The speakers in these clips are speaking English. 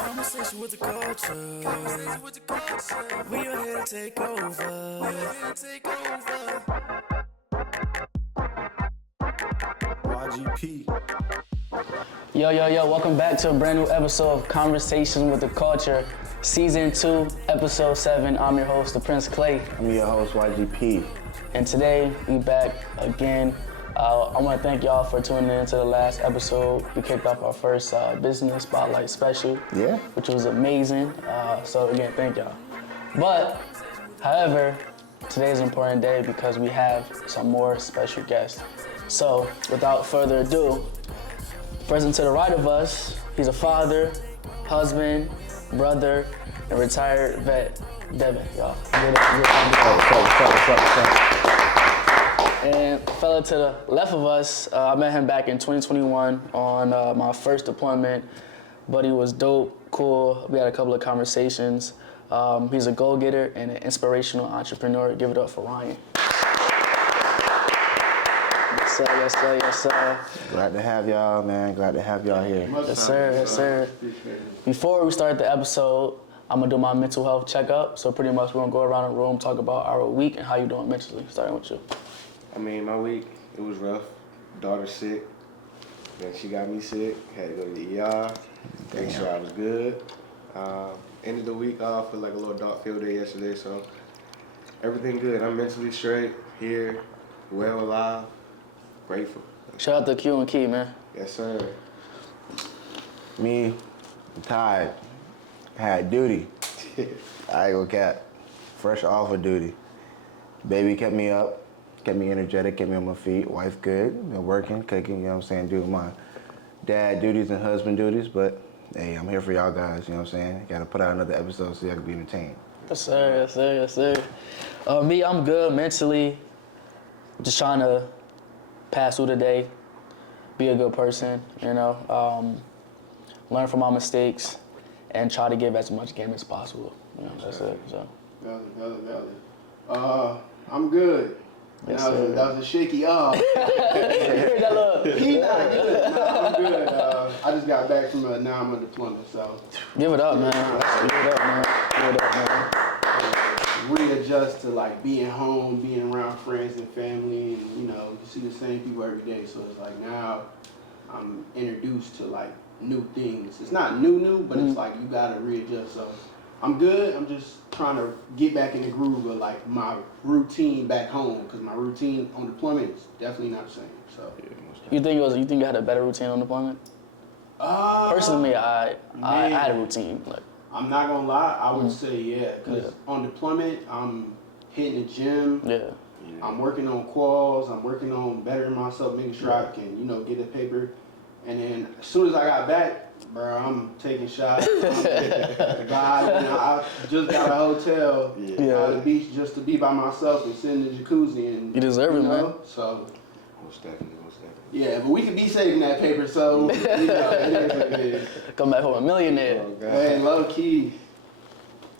Conversation with the culture. We are here to take over. YGP. Yo, welcome back to a brand new episode of Conversations with the Culture, Season 2, Episode 7. I'm your host, the Prince Clay. I'm your host, YGP. And today, we back again. I want to thank y'all for tuning in to the last episode. We kicked off our first business spotlight special, which was amazing. So again, thank y'all. But, however, today is an important day because we have some more special guests. So, without further ado, present to the right of us, he's a father, husband, brother, and retired vet, Devin, y'all. And fella to the left of us, I met him back in 2021 on my first deployment. Buddy was dope, cool. We had a couple of conversations. He's a go-getter and an inspirational entrepreneur. Give it up for Ryan. Yes, sir. Glad to have y'all, man. Glad to have y'all here. Yes, sir. Before we start the episode, I'm gonna do my mental health checkup. So pretty much we're gonna go around the room, talk about our week and how you doing mentally. Starting with you. I mean, my week, it was rough. Daughter sick. Then she got me sick. Had to go to the ER. Make sure I was good. Ended the week off with like a little dog field day yesterday, so everything good. I'm mentally straight, here, well alive, grateful. Shout out to Q and Key, man. Yes, sir. Me, I'm tired. Had duty. I ain't gonna cap. Fresh off of duty. Baby kept me up, kept me energetic, kept me on my feet. Wife good, been working, cooking, you know what I'm saying, doing my dad duties and husband duties, but hey, I'm here for y'all guys, you know what I'm saying? Gotta put out another episode so y'all can be entertained. Yes, sir. Me, I'm good mentally. Just trying to pass through the day, be a good person, you know, learn from my mistakes, and try to give as much game as possible. You know, that's it. So. I'm good. Yes, that was a shaky that look. He not good. Nah, I'm good. I just got back from a 9-month deployment, so. Give it up, man. Readjust to like being home, being around friends and family, and you know, you see the same people every day. So it's like now I'm introduced to like new things. It's not new, but it's like you gotta readjust. So I'm good. I'm just trying to get back in the groove of like my routine back home, because my routine on deployment is definitely not the same. So You think you had a better routine on deployment? Personally, I had a routine. Like, I'm not gonna lie, I would say yeah, because on deployment I'm hitting the gym. Yeah. I'm working on quals. I'm working on bettering myself, making sure I can, get a paper. And then as soon as I got back, bro, I'm taking shots. I just got a hotel by the beach just to be by myself and sit in the jacuzzi. And you deserve it, man. So, Most definitely. yeah, but we could be saving that paper, so it is what it is. Come back home a millionaire. Oh, God. Hey, low key.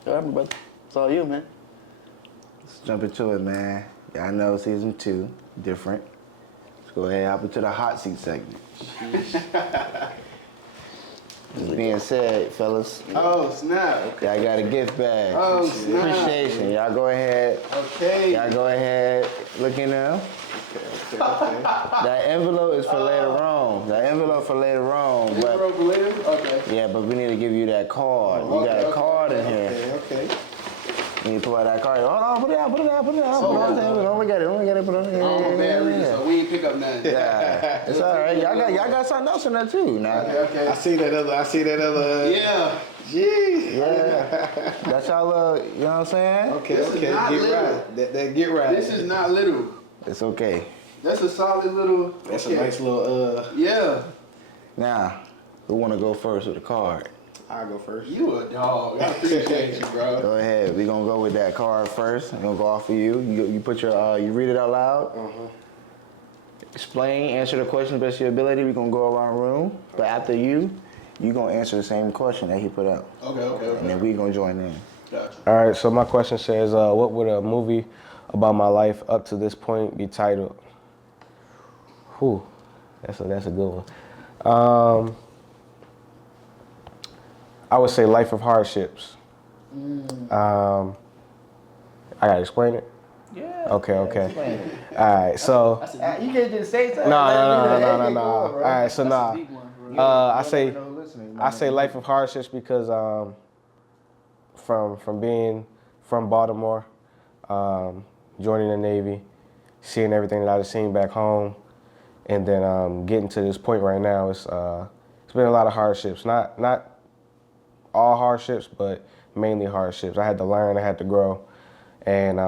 All right, brother. It's all you, man. Let's jump into it, man. Y'all know season 2, different. Let's go ahead and hop into the hot seat segment. This being said, fellas, Oh, snap. y'all got a gift bag. Oh, snap. Appreciation. Y'all go ahead. Okay. Y'all go ahead. Look in there. Okay. That envelope is for later on. But Okay. yeah, but we need to give you that card. You got a card in here. Okay. You need to pull out that card. Hold on, put it out. Put it on the table. Don't look at it. Put it on the I'm a bad reader, table. so we ain't pick up nothing. Yeah, it's all right. Y'all got something else in there too. Now. Okay. I see that other. Yeah. Jeez. Yeah. That's y'all. You know what I'm saying? Okay. This is not Get little. right. That get right. This is not little. It's okay. That's a solid little. That's a nice little. Yeah. Now, who want to go first with the card? I'll go first. You a dog. I appreciate you, bro. Go ahead. We gonna go with that card first. I'm gonna go off for you. You put your you read it out loud. Explain, answer the question best of your ability. We're gonna go around the room. But after you gonna answer the same question that he put up. Okay. And then we gonna join in. Gotcha. All right, so my question says, what would a movie about my life up to this point be titled? That's a good one. I would say life of hardships. I gotta explain it. Yeah. Okay. Explain it. All right. So. You can't just say something. No. All All right. So nah. I say life of hardships because from being from Baltimore, joining the Navy, seeing everything that I've seen back home, and then getting to this point right now, it's been a lot of hardships. Not all hardships, but mainly hardships. I had to learn, I had to grow, and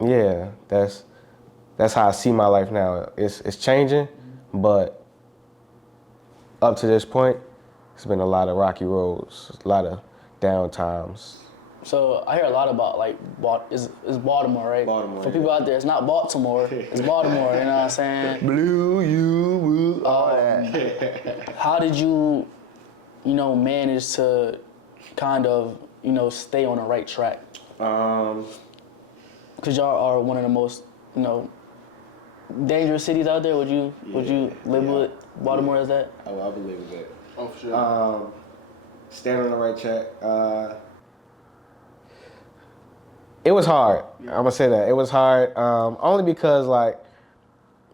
yeah, that's how I see my life now. It's changing, but up to this point, it's been a lot of rocky roads, a lot of down times. So I hear a lot about like is Baltimore, right? Baltimore. For people out there, it's not Baltimore, it's Baltimore. You know what I'm saying? Blue, you, woo, all that. How did you manage to kind of stay on the right track? Because y'all are one of the most dangerous cities out there. Would you label it Baltimore as that? Oh, I believe that. Oh, for sure. Stand on the right track. It was hard. I'm gonna say that. It was hard, only because like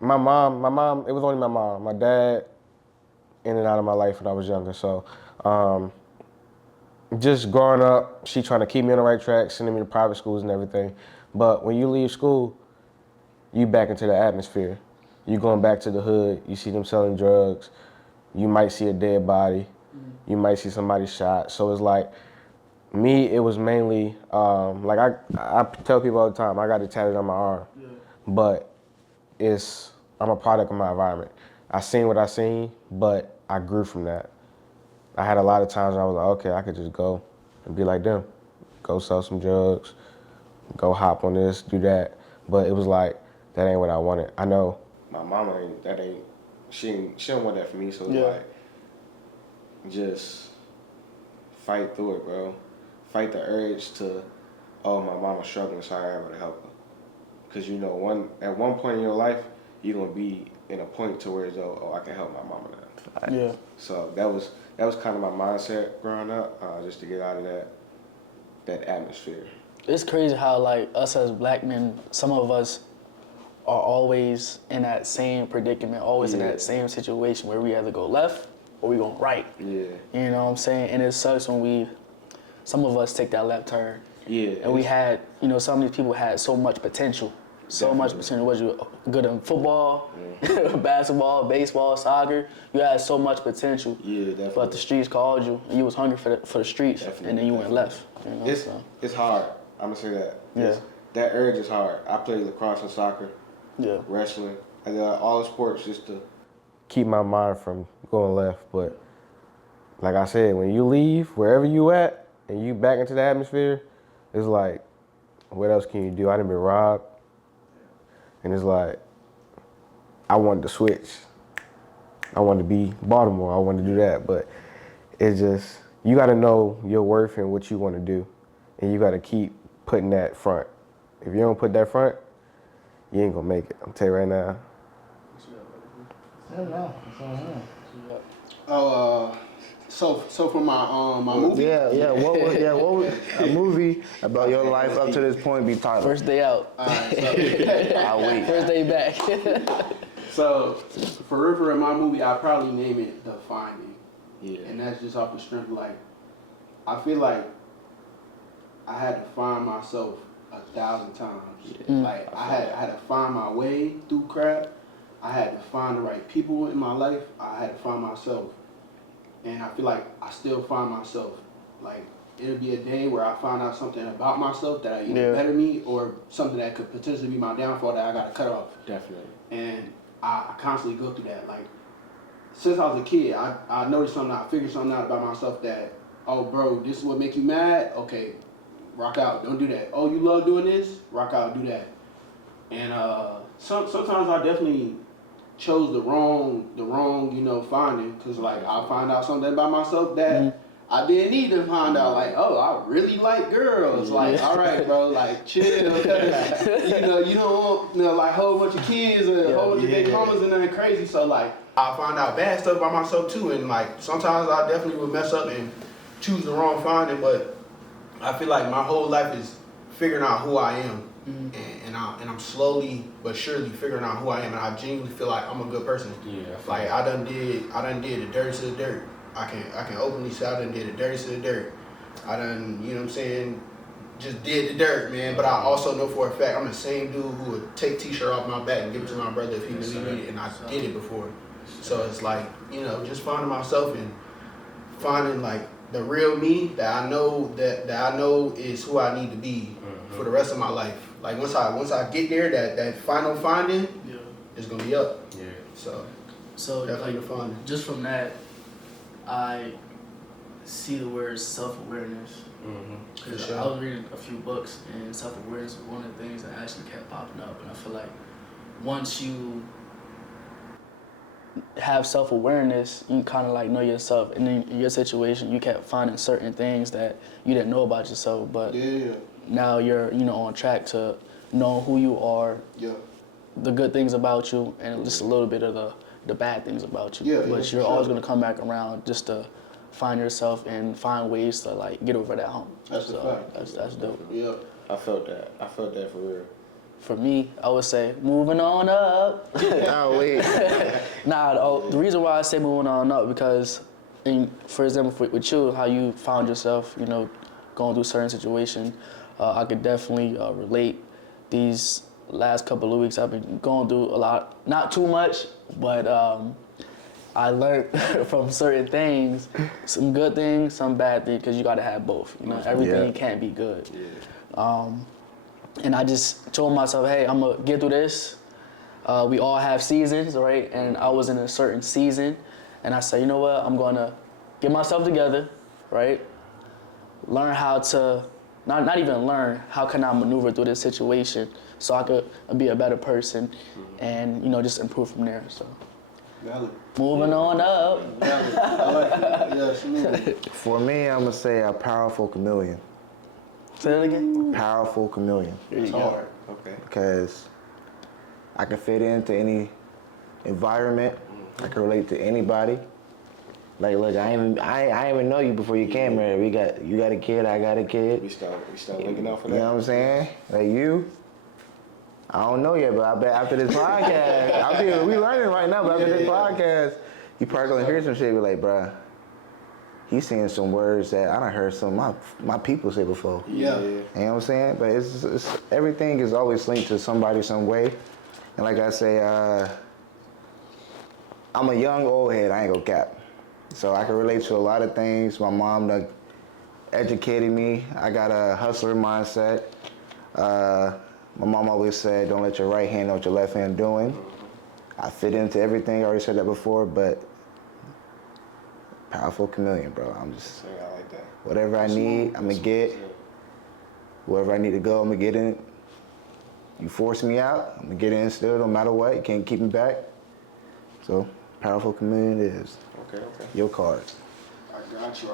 my mom, it was only my mom. My dad in and out of my life when I was younger. So just growing up, she trying to keep me on the right track, sending me to private schools and everything. But when you leave school, you back into the atmosphere. You going back to the hood, you see them selling drugs, you might see a dead body, you might see somebody shot. So it's like, me, it was mainly, like I tell people all the time, I got it tatted on my arm, but I'm a product of my environment. I seen what I seen, but I grew from that. I had a lot of times when I was like, okay, I could just go and be like them, go sell some drugs, go hop on this, do that. But it was like, that ain't what I wanted. I know. My mama she don't want that for me, so it's like, just fight through it, bro. Fight the urge to, oh, my mama's struggling, so I am to help her. Because at one point in your life, you're gonna be in a point to where it's oh, I can help my mama now. Yeah. So that was kind of my mindset growing up, just to get out of that atmosphere. It's crazy how like us as black men, some of us are always in that same predicament, always in that same situation where we either go left or we go right. Yeah. You know what I'm saying? And it sucks when some of us take that left turn. Yeah. And we had, some of these people had so much potential. So much potential. Was you good in football, basketball, baseball, soccer? You had so much potential. Yeah, definitely. But the streets called you, and you was hungry for the streets, and then you went left. It's hard. I'm gonna say that. Yeah. That urge is hard. I played lacrosse and soccer, wrestling, and all the sports just to keep my mind from going left. But like I said, when you leave wherever you at and you back into the atmosphere, it's like, what else can you do? I done been robbed. And it's like, I wanted to switch. I wanted to be Baltimore. I wanted to do that. But it's just, you got to know your worth and what you want to do. And you got to keep putting that front. If you don't put that front, you ain't going to make it. I'm telling you right now. So for my movie. What would a movie about your life up to this point be titled? First day out. I'll wait. First day back. So for in my movie, I'd probably name it The Finding. Yeah. And that's just off the strength of like, I feel like I had to find myself 1,000 times. Like I had to find my way through crap. I had to find the right people in my life. I had to find myself. And I feel like I still find myself. Like, it'll be a day where I find out something about myself that either better me or something that could potentially be my downfall that I got to cut off. Definitely. And I constantly go through that. Like, since I was a kid, I noticed something, I figured something out about myself that, oh, bro, this is what make you mad? Okay, rock out. Don't do that. Oh, you love doing this? Rock out, do that. And sometimes I definitely chose the wrong, finding, because like I find out something about myself that I didn't need to find out like, oh, I really like girls. Like, all right, bro, like chill, cause you know you don't want like a whole bunch of kids or a whole bunch of big mamas and nothing crazy. So like, I found out bad stuff by myself too, and like sometimes I definitely would mess up and choose the wrong finding. But I feel like my whole life is figuring out who I am, and I'm slowly but surely figuring out who I am, and I genuinely feel like I'm a good person. Yeah. Like I done did the dirt to the dirt. I can openly say I done did the dirty to the dirt. I done, you know what I'm saying, just did the dirt, man. But I also know for a fact I'm the same dude who would take t-shirt off my back and give it to my brother if he really needed it, and I did it before. So it's like, you know, just finding myself and finding like the real me that I know is who I need to be for the rest of my life. Like once I get there, that final finding is gonna be up. Yeah. So definitely like, the finding. Just from that, I see the word self-awareness. Because I was reading a few books, and self-awareness was one of the things that actually kept popping up. And I feel like once you have self-awareness, you kind of like know yourself. And in your situation, you kept finding certain things that you didn't know about yourself, but now you're, you know, on track to know who you are, the good things about you, and just a little bit of the bad things about you. But you're always going to come back around just to find yourself and find ways to like get over that hump. That's the fact. That's dope. Yeah, I felt that for real. For me, I would say moving on up. Oh wait. The reason why I say moving on up because, for example, with you, how you found yourself, you know, going through certain situation, I could definitely relate. These last couple of weeks, I've been going through a lot, not too much, but I learned from certain things, some good things, some bad things, because you got to have both. You know, everything can't be good. And I just told myself, hey, I'm going to get through this. We all have seasons, right? And I was in a certain season. And I said, you know what? I'm going to get myself together, right? Learn how to, not even learn, how can I maneuver through this situation so I could be a better person and, you know, just improve from there. So, moving on up. For me, I'm going to say a powerful chameleon. Say that again? Powerful chameleon. It's hard. Okay. Because I can fit into any environment. I can relate to anybody. Like, look, I even know you before you came here. You got a kid, I got a kid. We start linking out for that. You know what I'm saying? Like you, I don't know yet, but I bet after this podcast, we learning right now, but after this podcast, you probably gonna hear some shit. Be like, bruh, he's saying some words that I done heard some of my people say before. You know what I'm saying? But it's everything is always linked to somebody some way. And like I say, I'm a young old head. I ain't gonna cap. So I can relate to a lot of things. My mom done educated me. I got a hustler mindset. My mom always said, don't let your right hand know what your left hand doing. I fit into everything. I already said that before, but powerful chameleon, bro. I'm just, I like that. whatever I need, I'm gonna get. Wherever I need to go, I'm gonna get in it. You force me out, I'm gonna get in still, no matter what. You can't keep me back. So, powerful chameleon it is. Okay. Your card. I got you.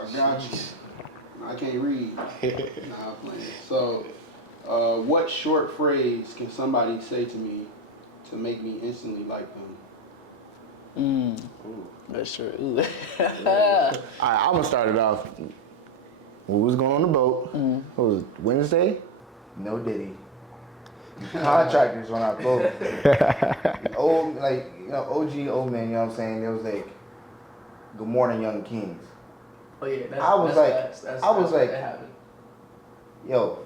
I can't read. Nah, I'm playing. So, what short phrase can somebody say to me to make me instantly like them? That's true. Alright, I'm gonna start it off. We was going on the boat. What was it, Wednesday? No Diddy. Contractors on our boat. Old, like, you know, OG old man, you know what I'm saying? It was like, good morning, young kings. Oh yeah, I was like, that happened. Yo,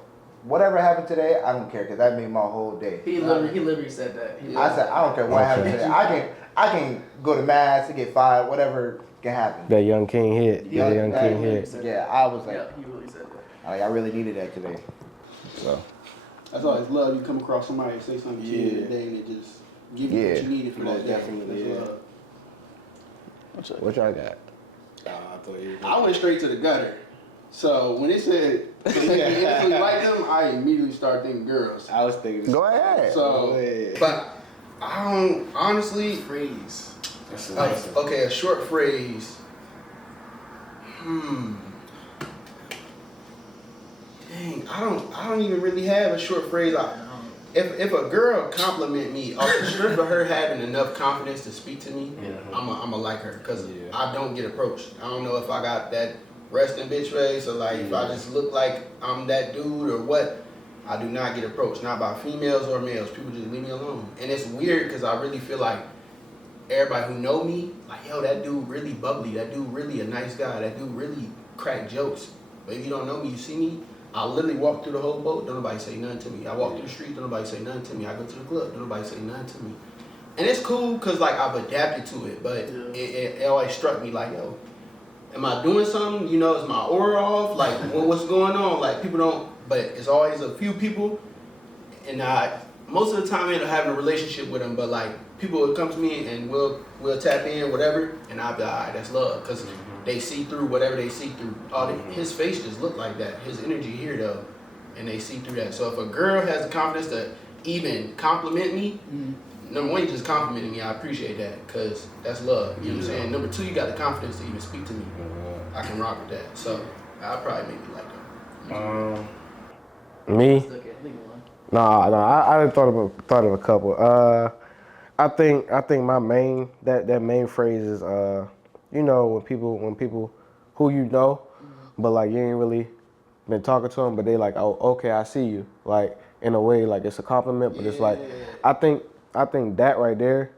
whatever happened today, I don't care, because that made my whole day. He literally said that. I said, I don't care what happened today. I can go to mass, to get fired, whatever can happen. That young king hit. Yeah, Young king hit. Yeah, I was like, Yeah, he really said that. I really needed that today. So. That's always love. You come across somebody and say something to you today and it just give you what you needed for that day. Definitely, That's love. What y'all got? I went straight to the gutter. So when it said instantly like them, I immediately started thinking girls. I was thinking. Go ahead. So, but I don't honestly. Phrase. Like, okay, a short phrase. Dang, I don't even really have a short phrase. If a girl compliment me off the strength of her having enough confidence to speak to me, I'ma like her because I don't get approached. I don't know if I got that resting bitch face or like if I just look like I'm that dude or what. I do not get approached, not by females or males. People just leave me alone, and it's weird because I really feel like everybody who know me, like yo, that dude really bubbly. That dude really a nice guy. That dude really crack jokes. But if you don't know me, you see me. I literally walk through the whole boat, don't nobody say nothing to me. I walk through the street, don't nobody say nothing to me. I go to the club, don't nobody say nothing to me. And it's cool because like I've adapted to it, but it always struck me like, yo, am I doing something? You know, is my aura off? Like, what's going on? Like people don't, but it's always a few people, and most of the time I end up having a relationship with them, but like people will come to me and we'll tap in, whatever, and I'll be like, all right, that's love, because they see through whatever they see through. His face just look like that. His energy here though, and they see through that. So if a girl has the confidence to even compliment me, number one, you just complimenting me. I appreciate that because that's love. You know what I'm saying? Number two, you got the confidence to even speak to me. I can rock with that. So I'll probably make me like that. Me? No, I didn't thought of a couple. I think my main that main phrase is you know, when people who you know, but like you ain't really been talking to them, but they like, oh, okay, I see you. Like in a way, like it's a compliment, but it's like I think that right there,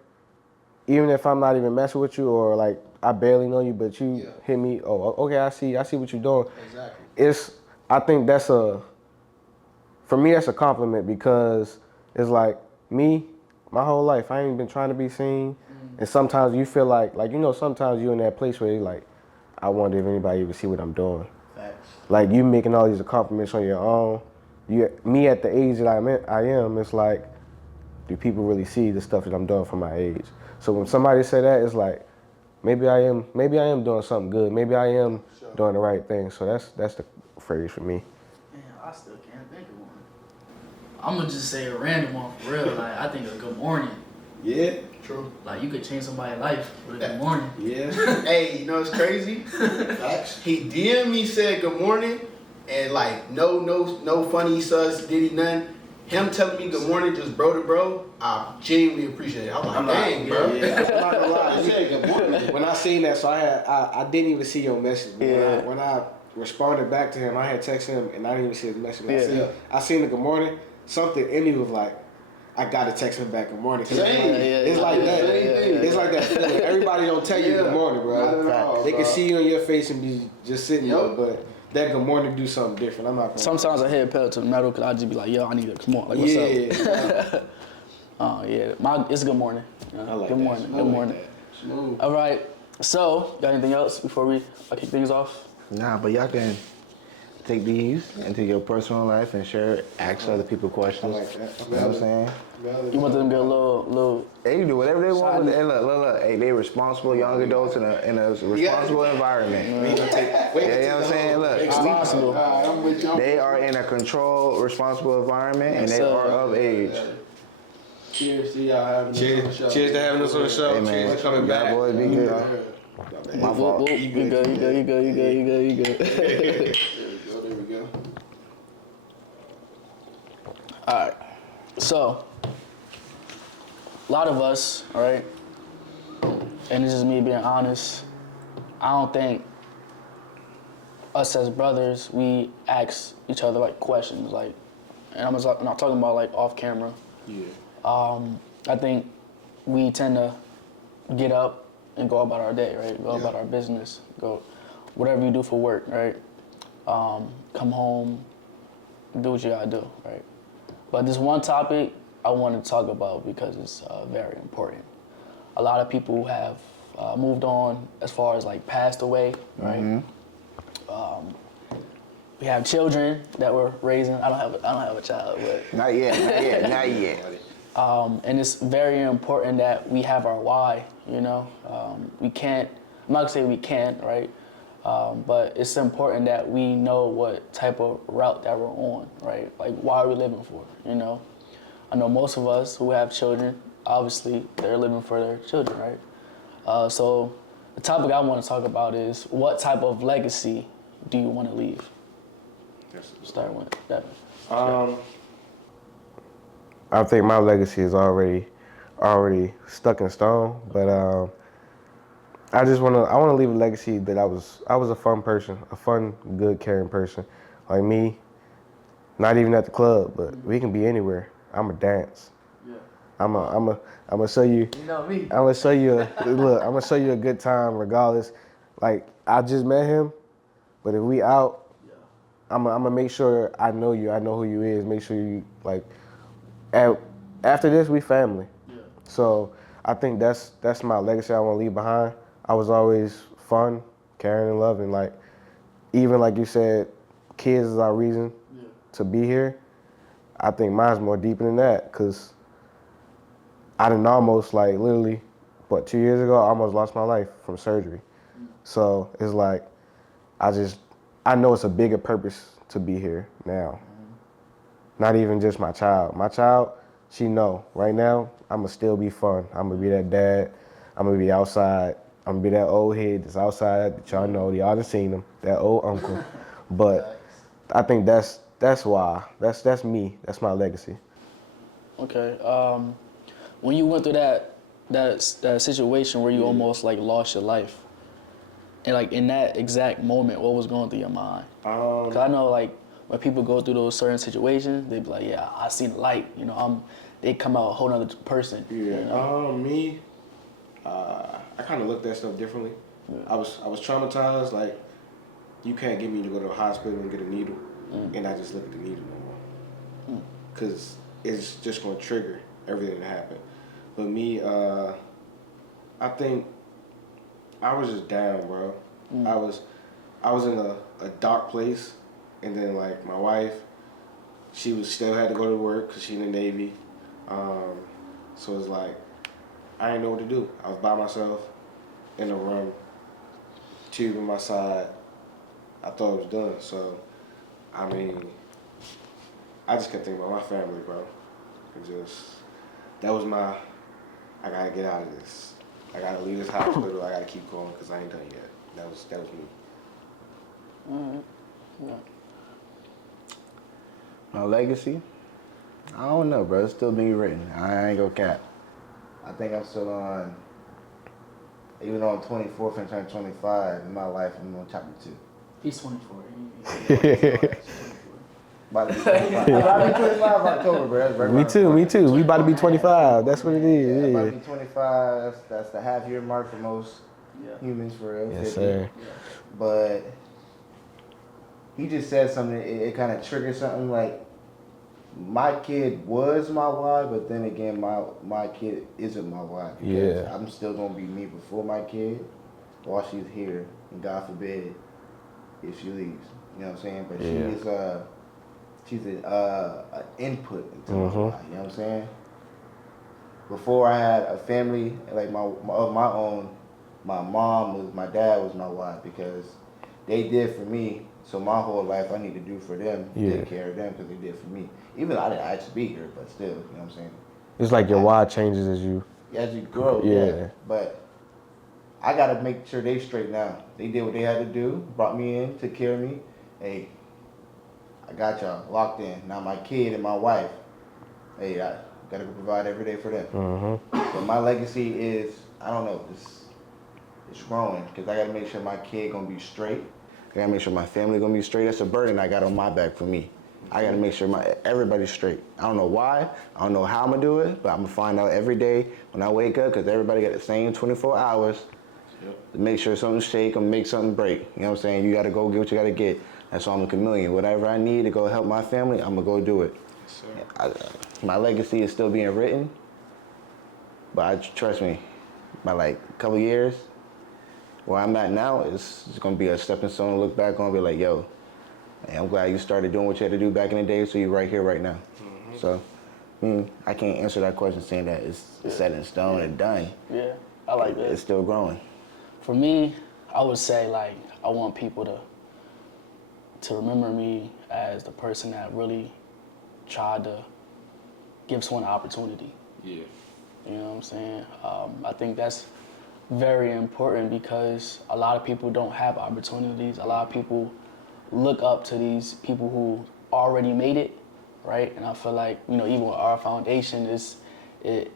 even if I'm not even messing with you or like I barely know you, but you hit me, oh, okay, I see what you're doing. Exactly. I think for me that's a compliment because it's like me, my whole life I ain't been trying to be seen. And sometimes you feel like you know, sometimes you're in that place where you're like, I wonder if anybody even see what I'm doing. Facts. Like you making all these compliments on your own. Me at the age that I am, it's like, do people really see the stuff that I'm doing for my age? So when somebody say that, it's like, maybe I am doing something good. Maybe I am doing the right thing. So that's the phrase for me. Man, I still can't think of one. I'm gonna just say a random one for real. Like I think a good morning. Yeah, true. Like you could change somebody's life with a good morning. Yeah. Hey, you know what's crazy? Facts. He DM'd me, said good morning, and like no funny sus, diddy none. Him telling me good morning, just bro to bro, I genuinely appreciate it. I'm like, dang, bro. Yeah, I'm not gonna lie. He said good morning. When I seen that, so I didn't even see your message. When I responded back to him, I had texted him and I didn't even see his message. I seen the good morning. Something in me was like, I gotta text him back good morning. It's like that. It's like that feeling. Everybody don't tell you good morning, bro. Not at all, they bro. can see you on your face and be just sitting there, but that good morning do something different. I'm not gonna. Sometimes I hit pedal to the metal because I just be like, yo, I need to come on. Like, what's up? Oh yeah, it's good morning. I like good that. morning. Good morning. Smooth. All right. So, got anything else before we kick things off? Nah, but y'all can take these into your personal life and share, ask other people questions. I like that. You know what I'm saying? You want them to get a little. They can do whatever they want. Hey, look. Hey, they responsible young adults in a responsible environment. We gonna take. You know what I'm saying? Look, Responsible. I'm with you. they are in a controlled, responsible environment, and they are of age. Cheers to y'all having us on the show. Cheers to having us on the show. Hey, man. Cheers to coming back. Y'all boys be good. My fault. You good. There we go. All right. So, a lot of us, all right, and this is me being honest, I don't think us as brothers, we ask each other like questions, like, and I'm not talking about like off camera. Yeah. I think we tend to get up and go about our day, right? Go about our business, go whatever you do for work, right? Come home, do what you gotta do, right? But this one topic I want to talk about because it's very important. A lot of people have moved on as far as like passed away, right? Mm-hmm. We have children that we're raising. I don't have a child, but Not yet. and it's very important that we have our why. You know, we can't. I'm not gonna say we can't, right? But it's important that we know what type of route that we're on, right? Like, why are we living for? You know, I know most of us who have children, obviously, they're living for their children, right? So the topic I want to talk about is what type of legacy do you want to leave? Start with Devin. I think my legacy is already stuck in stone, but I want to leave a legacy that I was a fun person, a fun, good, caring person, like me. Not even at the club, but we can be anywhere. I'ma dance. Yeah. I'ma show you. You know me. I'ma show you look. I'ma show you a good time regardless. Like I just met him, but if we out, I'ma make sure I know you. I know who you is. Make sure you like. After this, we family. Yeah. So I think that's my legacy I want to leave behind. I was always fun, caring, and loving. Like even like you said, kids is our reason to be here. I think mine's more deeper than that, cause I done almost like literally, 2 years ago, I almost lost my life from surgery. So it's like I know it's a bigger purpose to be here now. Not even just my child. My child, she know right now I'ma still be fun. I'ma be that dad. I'ma be outside. I'ma be that old head that's outside that y'all know. Y'all done seen him. That old uncle. But I think that's why. That's me. That's my legacy. Okay. When you went through that situation where you almost like lost your life, and like in that exact moment, what was going through your mind? Cause I know like when people go through those certain situations, they be like, yeah, I seen the light. You know, they come out a whole other person. Yeah. You know? Me, I kind of looked at stuff differently. Yeah. I was traumatized. Like, you can't get me to go to the hospital and get a needle, and I just look at the needle no more, because it's just gonna trigger everything that happened. But me, I think I was just down, bro. I was in a dark place, and then like my wife, she still had to go to work because she in the Navy. So it's like I didn't know what to do. I was by myself in a room, tube on my side. I thought it was done. So I mean, I just kept thinking about my family, bro. That was I gotta get out of this. I gotta leave this hospital. I gotta keep going because I ain't done yet. That was me. All right. Yeah. My legacy? I don't know, bro. It's still being written. I ain't gonna cap. I think I'm still on, even though I'm 24 and turn 25, in my life, I'm on chapter 2. He's 24. About to be 25. About to be 25 October, bro. Me too. We about to be 25. That's what it is. Yeah, about to be 25. That's the half-year mark for most humans, for real. Yes, 50. sir. But he just said something. It kind of triggered something. Like, my kid was my why, but then again, my kid isn't my why. Because I'm still gonna be me before my kid, while she's here, and God forbid, if she leaves. You know what I'm saying? But she's an input into my life, you know what I'm saying? Before I had a family like of my own, my dad was my why, because they did for me. So my whole life I need to do for them, take care of them, because they did for me. Even though I didn't actually be here, but still, you know what I'm saying? It's like your why changes as you grow. Yeah. But I gotta make sure they straight now. They did what they had to do, brought me in, took care of me. Hey, I got y'all locked in. Now my kid and my wife, hey, I gotta go provide every day for them. But my legacy is, I don't know, it's growing, because I gotta make sure my kid gonna be straight. I gotta make sure my family gonna be straight. That's a burden I got on my back for me. I gotta make sure everybody's straight. I don't know why, I don't know how I'm gonna do it, but I'm gonna find out every day when I wake up, because everybody got the same 24 hours to make sure something shake or make something break. You know what I'm saying? You gotta go get what you gotta get. That's why I'm a chameleon. Whatever I need to go help my family, I'm gonna go do it. My legacy is still being written, but trust me, by like a couple years, where I'm at now, it's gonna be a stepping stone to look back on and be like, yo, man, I'm glad you started doing what you had to do back in the day, so you're right here right now. So, I can't answer that question saying that it's set in stone and done. Yeah, I like that. It's still growing. For me, I would say like I want people to remember me as the person that really tried to give someone an opportunity. Yeah. You know what I'm saying? I think that's very important, because a lot of people don't have opportunities. A lot of people look up to these people who already made it, right? And I feel like, you know, even with our foundation, it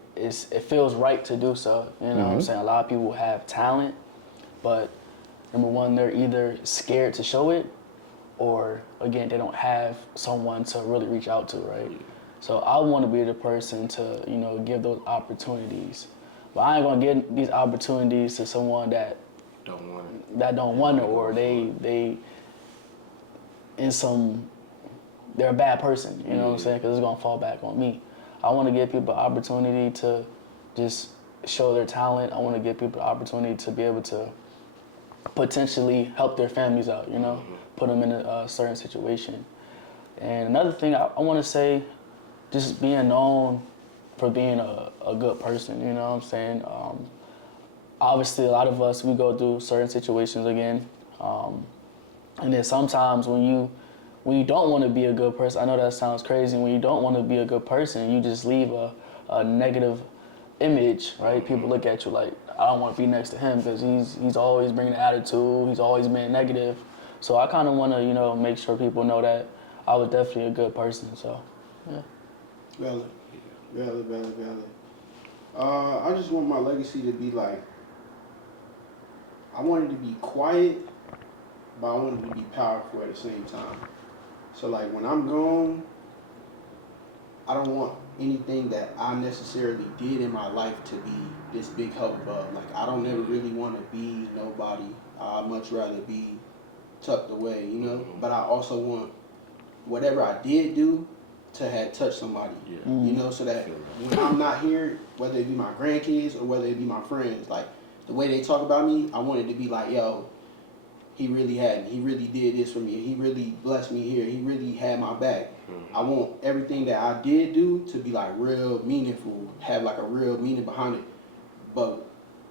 feels right to do so. You know what I'm saying? A lot of people have talent, but number one, they're either scared to show it, or again, they don't have someone to really reach out to, right? So I want to be the person to, you know, give those opportunities. But I ain't gonna give these opportunities to someone that don't want it, or they're a bad person, you know what I'm saying? Because it's gonna fall back on me. I want to give people the opportunity to just show their talent. I want to give people the opportunity to be able to potentially help their families out, you know, put them in a certain situation. And another thing I want to say, just being known for being a good person, you know what I'm saying? Obviously, a lot of us, we go through certain situations again. And then sometimes when you don't want to be a good person, I know that sounds crazy, when you don't want to be a good person, you just leave a negative image, right? People look at you like, I don't want to be next to him because he's always bringing an attitude, he's always being negative. So I kind of want to, you know, make sure people know that I was definitely a good person, so, yeah. Valid. I just want my legacy to be like, I want it to be quiet, but I want it to be powerful at the same time. So like when I'm gone, I don't want anything that I necessarily did in my life to be this big hubbub. Like I don't ever really want to be nobody. I'd much rather be tucked away, you know? But I also want whatever I did do to have touched somebody, you know, so that when I'm not here, whether it be my grandkids or whether it be my friends, like the way they talk about me, I want it to be like, yo, he really had me. He really did this for me. He really blessed me here. He really had my back. I want everything that I did do to be like real meaningful, have like a real meaning behind it. But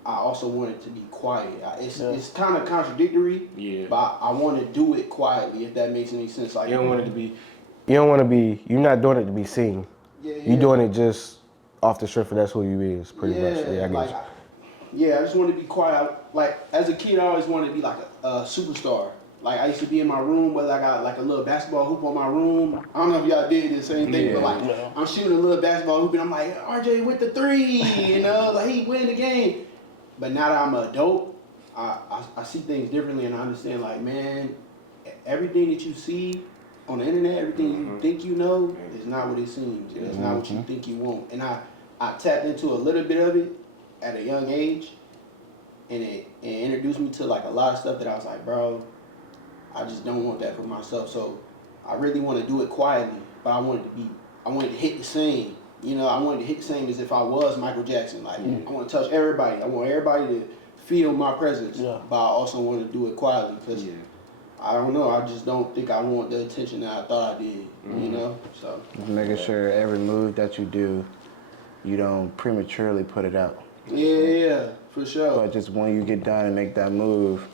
I also want it to be quiet. It's kind of contradictory, but I want to do it quietly, if that makes any sense. Like you don't want to be, you're not doing it to be seen. You're doing it just off the strength of that's who you is, pretty much. Yeah, I get you. I just want to be quiet. Like, as a kid, I always wanted to be like a superstar. Like, I used to be in my room, whether I got like a little basketball hoop on my room. I don't know if y'all did the same thing, but like, I'm shooting a little basketball hoop and I'm like, RJ with the 3, you know, like he win the game. But now that I'm an adult, I see things differently and I understand, like, man, everything that you see on the internet, everything you think you know is not what it seems. It's not what you think you want. And I tapped into a little bit of it at a young age, and it introduced me to like a lot of stuff that I was like, bro, I just don't want that for myself. So I really want to do it quietly, but I want it to hit the same. You know, I wanted to hit the same as if I was Michael Jackson. Like, I want to touch everybody. I want everybody to feel my presence, but I also want to do it quietly because I don't know. I just don't think I want the attention that I thought I did. You know, so just making sure every move that you do, you don't prematurely put it out. Yeah, for sure. But just when you get done and make that move,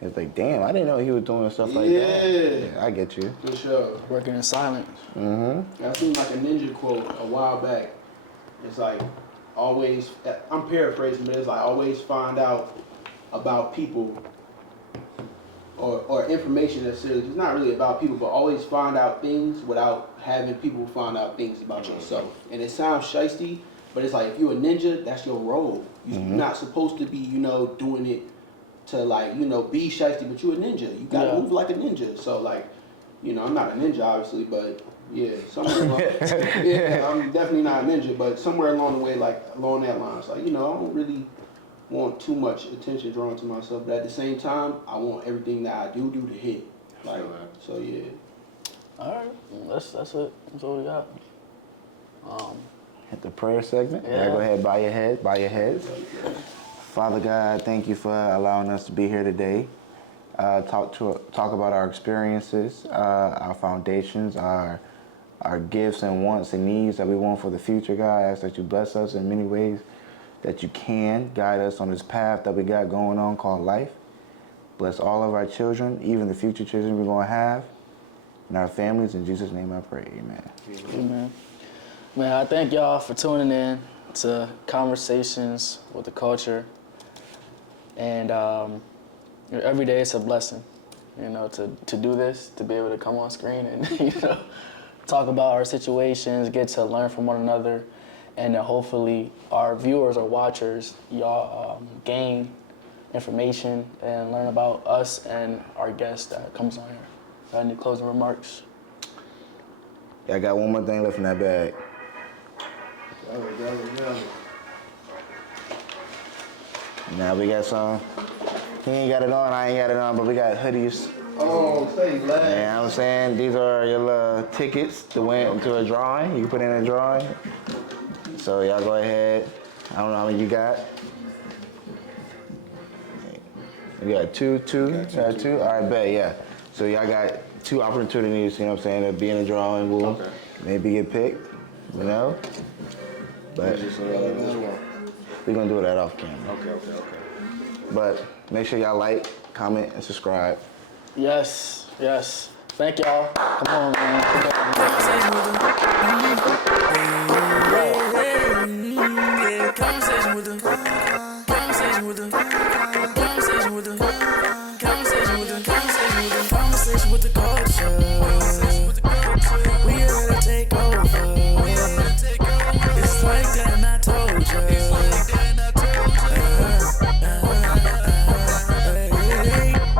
it's like, damn, I didn't know he was doing stuff like that. Yeah, I get you. For sure. Working in silence. I seen like a ninja quote a while back. It's like, always, I'm paraphrasing, but it's like, always find out about people or information that's serious. It's not really about people, but always find out things without having people find out things about yourself. And it sounds shiesty, but it's like, if you're a ninja, that's your role. You're not supposed to be, you know, doing it to like, you know, be shiesty, but you're a ninja. You gotta move like a ninja. So like, you know, I'm not a ninja obviously, but yeah, somewhere along, I'm definitely not a ninja, but somewhere along the way, like along that line, it's like, you know, I don't really want too much attention drawn to myself, but at the same time, I want everything that I do to hit. Like, so yeah. All right, that's it. That's all we got. At the prayer segment, go ahead, bow your heads. Father God, thank you for allowing us to be here today. Talk about our experiences, our foundations, our gifts and wants and needs that we want for the future. God, I ask that you bless us in many ways, that you can guide us on this path that we got going on called life. Bless all of our children, even the future children we're going to have, and our families. In Jesus' name I pray, amen. Amen. Man, I thank y'all for tuning in to Conversations with the Culture. And every day it's a blessing. you know, to do this, to be able to come on screen and, you know, talk about our situations, get to learn from one another, and then hopefully our viewers or watchers, y'all gain information and learn about us and our guest that comes on here. Got any closing remarks? Yeah, I got one more thing left in that bag. Now we got some. He ain't got it on, I ain't got it on, but we got hoodies. Oh, say less. You know what I'm saying? These are your little tickets to win into a drawing. You can put in a drawing. So y'all go ahead. I don't know how many you got. We got two. All right, bet, yeah. So y'all got 2 opportunities, you know what I'm saying, to be in a drawing. We'll maybe get picked, you know? But we're gonna do that off camera. Okay. But make sure y'all like, comment, and subscribe. Yes. Thank y'all. Come on, man. Conversation with them.